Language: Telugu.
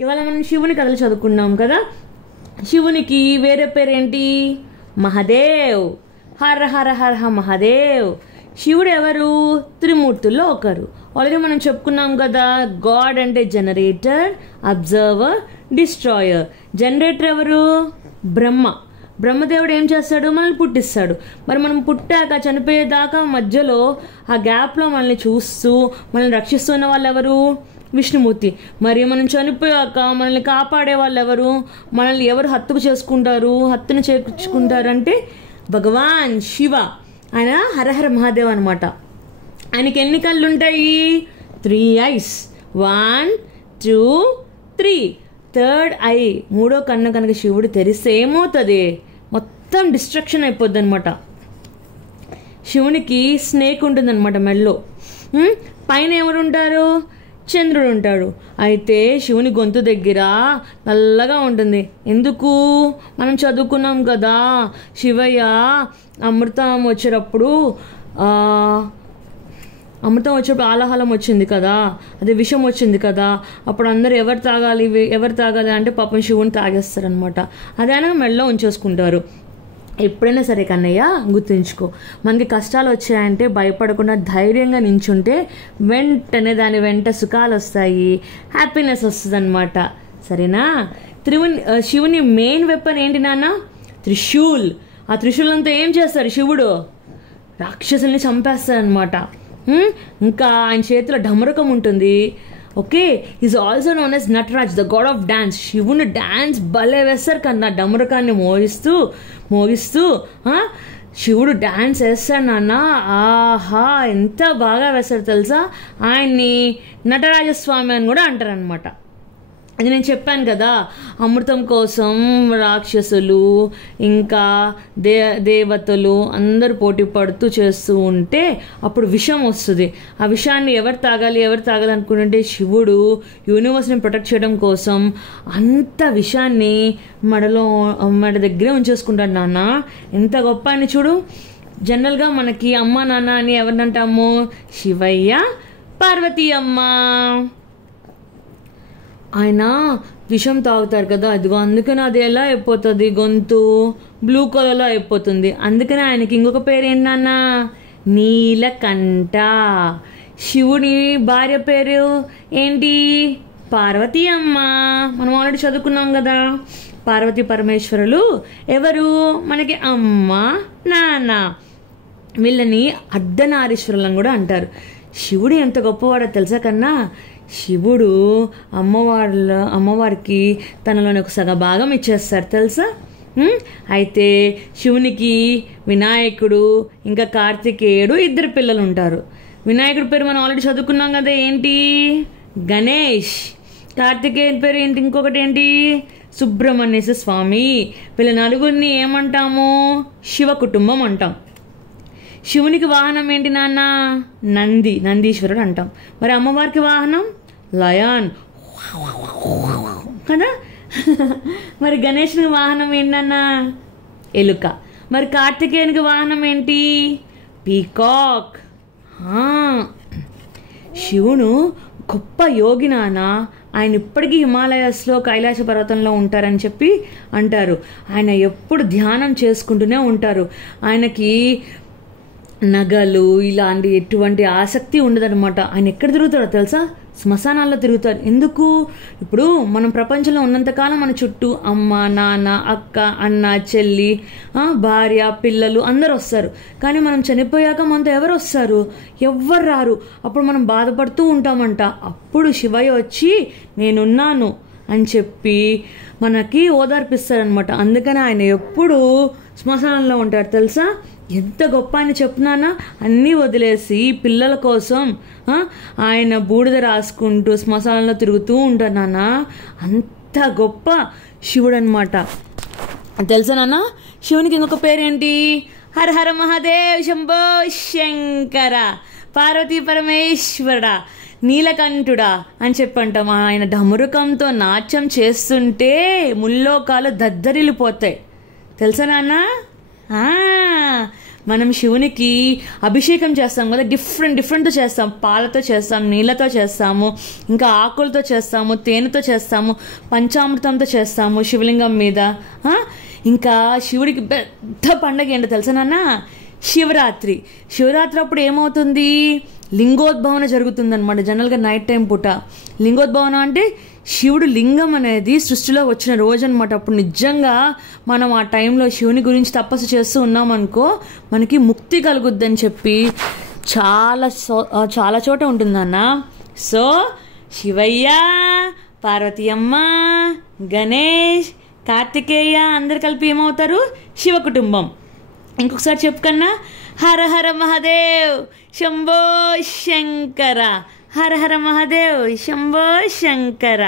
ఇవాళ మనం శివుని కథలు చదువుకున్నాం కదా. శివునికి వేరే పేరేంటి? మహాదేవ్. హర హర హర మహాదేవ్. శివుడు ఎవరు? త్రిమూర్తుల్లో ఒకరు. ఆల్రెడీ మనం చెప్పుకున్నాం కదా, గాడ్ అంటే జనరేటర్, అబ్జర్వర్, డిస్ట్రాయర్. జనరేటర్ ఎవరు? బ్రహ్మ. బ్రహ్మదేవుడు ఏం చేస్తాడు? మనల్ని పుట్టిస్తాడు. మరి మనం పుట్టాక చనిపోయేదాకా మధ్యలో ఆ గ్యాప్లో మనల్ని చూస్తూ మనల్ని రక్షిస్తున్న వాళ్ళు ఎవరు? విష్ణుమూర్తి. మరి మనం చనిపోయాక మనల్ని కాపాడే వాళ్ళు ఎవరు? మనల్ని ఎవరు హత్తుకు చేర్చుకుంటారంటే భగవాన్ శివ. ఆయన హరహర మహాదేవ్ అనమాట. ఆయనకి ఎన్ని కళ్ళు ఉంటాయి? 3 eyes. 1 2 3. థర్డ్ ఐ, మూడో కన్ను కనుక శివుడు తెరిస్తే ఏమవుతుంది? మొత్తం డిస్ట్రక్షన్ అయిపోద్ది అనమాట. శివునికి స్నేక్ ఉంటుంది అనమాట మెడలో. పైన ఎవరు ఉంటారు? చంద్రుడు ఉంటాడు. అయితే శివుని గొంతు దగ్గర నల్లగా ఉంటుంది. ఎందుకు? మనం చదువుకున్నాం కదా, శివయ్య అమృతం వచ్చేటప్పుడు ఆలాహలం వచ్చింది కదా, అదే విషం వచ్చింది కదా. అప్పుడు అందరు ఎవరు తాగాలి అంటే పాపం శివుని తాగేస్తారనమాట. అదే ఆయన మెడలో ఉంచేసుకుంటారు. ఎప్పుడైనా సరే కన్నయ్య గుర్తుంచుకో, మనకి కష్టాలు వచ్చాయంటే భయపడకుండా ధైర్యంగా నించుంటే వెంటనే దాని వెంట సుఖాలు వస్తాయి, హ్యాపీనెస్ వస్తుంది అనమాట. సరేనా? శివుని మెయిన్ వెపన్ ఏంటి నాన్న? త్రిశూల్. ఆ త్రిశూలంతో ఏం చేస్తారు శివుడు? రాక్షసుల్ని చంపేస్తారనమాట. ఇంకా ఆయన చేతిలో ఢమరకం ఉంటుంది. Okay, is also known as Nataraj, the God of dance. శివుని డాన్స్ భలే వేస్తారు కన్నా, డమరకాన్ని మోగిస్తూ శివుడు డాన్స్ వేస్తాడు నాన్న. ఆహా, ఎంత బాగా వేస్తాడు తెలుసా? ఆయన్ని నటరాజస్వామి అని కూడా అంటారనమాట. అది నేను చెప్పాను కదా, అమృతం కోసం రాక్షసులు ఇంకా దేవతలు అందరూ పోటీ పడుతూ చేస్తూ ఉంటే అప్పుడు విషం వస్తుంది. ఆ విషాన్ని ఎవరు తాగాలి అనుకుంటుంటే శివుడు యూనివర్స్ని ప్రొటెక్ట్ చేయడం కోసం అంత విషాన్ని మెడ దగ్గరే ఉంచేసుకుంటాడు నాన్న. ఎంత గొప్ప అని చూడు. జనరల్గా మనకి అమ్మ నాన్న అని ఎవరినంటాము? శివయ్య, పార్వతీ అమ్మ. ఆయన విషం తాగుతారు కదా, అదిగో అందుకని అది ఎలా అయిపోతుంది? గొంతు బ్లూ కలర్లో అయిపోతుంది. అందుకని ఆయనకి ఇంకొక పేరు ఏంటన్నా? నీలకంఠ. శివుని భార్య పేరు ఏంటి? పార్వతీ అమ్మ. మనం ఆల్రెడీ చదువుకున్నాం కదా. పార్వతీ పరమేశ్వరులు ఎవరు? మనకి అమ్మ నాన్న. వీళ్ళని అర్ధనారీశ్వరులను కూడా అంటారు. శివుడు ఎంత గొప్పవాడో తెలుసా కన్నా? శివుడు అమ్మవారికి తనలోని ఒక సగ భాగం ఇచ్చేస్తారు తెలుసా? అయితే శివునికి వినాయకుడు ఇంకా కార్తికేయుడు 2 పిల్లలు ఉంటారు. వినాయకుడి పేరు మనం ఆల్రెడీ చదువుకున్నాం కదా, ఏంటి? గణేష్. కార్తికేయుని పేరు ఏంటి? ఇంకొకటి ఏంటి? సుబ్రహ్మణ్యేశ్వర స్వామి. వీళ్ళ నలుగురిని ఏమంటాము? శివ కుటుంబం అంటాం. శివునికి వాహనం ఏంటి నాన్న? నందీశ్వరుడు అంటాం. మరి అమ్మవారికి వాహనం లయాన్ కదా. మరి గణేశునికి వాహనం ఏంటన్నా? ఎలుక. మరి కార్తికేయునికి వాహనం ఏంటి? పీకాక్. శివుడు గొప్ప యోగి నాన్న. ఆయన ఇప్పటికీ హిమాలయాస్లో కైలాస పర్వతంలో ఉంటారని చెప్పి అంటారు. ఆయన ఎప్పుడు ధ్యానం చేసుకుంటూనే ఉంటారు. ఆయనకి నగలు ఇలాంటి ఎటువంటి ఆసక్తి ఉండదన్నమాట. ఆయన ఎక్కడ తిరుగుతాడో తెలుసా? శ్మశానాల్లో తిరుగుతారు. ఎందుకు? ఇప్పుడు మనం ప్రపంచంలో ఉన్నంతకాలం మన చుట్టూ అమ్మ నాన్న అక్క అన్న చెల్లి భార్య పిల్లలు అందరు వస్తారు. కానీ మనం చనిపోయాక మనతో ఎవరు వస్తారు? ఎవ్వరు రారు. అప్పుడు మనం బాధపడుతూ ఉంటామంట. అప్పుడు శివయ్య వచ్చి నేనున్నాను అని చెప్పి మనకి ఓదార్పిస్తారనమాట. అందుకని ఆయన ఎప్పుడు శ్మశానంలో ఉంటాడు తెలుసా? ఎంత గొప్ప అని చెప్తున్నానా? అన్నీ వదిలేసి పిల్లల కోసం ఆయన బూడిద రాసుకుంటూ శ్మశానంలో తిరుగుతూ ఉంటారు నాన్న. అంత గొప్ప శివుడు అనమాట. తెలుసా నాన్న? శివునికి ఇంకొక పేరేంటి? హర హర మహాదేవ్ శంభో శంకర. పార్వతీ పరమేశ్వరుడా, నీలకంఠుడా అని చెప్పంటాం. ఆయన ఢమరుకంతో నాట్యం చేస్తుంటే ముల్లోకాలు దద్దరిల్లిపోతాయి. తెలుసా నాన్న? మనం శివునికి అభిషేకం చేస్తాం కదా, డిఫరెంట్తో చేస్తాం. పాలతో చేస్తాం, నీళ్ళతో చేస్తాము, ఇంకా ఆకులతో చేస్తాము, తేనెతో చేస్తాము, పంచామృతంతో చేస్తాము శివలింగం మీద. ఇంకా శివుడికి పెద్ద పండగ ఏంటో తెలుసా నాన్న? శివరాత్రి. శివరాత్రి అప్పుడు ఏమవుతుంది? లింగోద్భవన జరుగుతుందన్నమాట. జనరల్గా నైట్ టైం పూట లింగోద్భవన అంటే శివుడు లింగం అనేది సృష్టిలో వచ్చిన రోజు అనమాట. అప్పుడు నిజంగా మనం ఆ టైంలో శివుని గురించి తపస్సు చేస్తూ ఉన్నామనుకో మనకి ముక్తి కలుగుద్దని చెప్పి చాలా చోట ఉంటుందన్న. సో శివయ్య, పార్వతీ అమ్మ, గణేష్, కార్తికేయ అందరు కలిపి ఏమవుతారు? శివ కుటుంబం. ఇంకొకసారి చెప్పుకన్నా, హర హర మహాదేవ్ శంభో శంకర, హర హర మహాదేవ్ శంభో శంకర.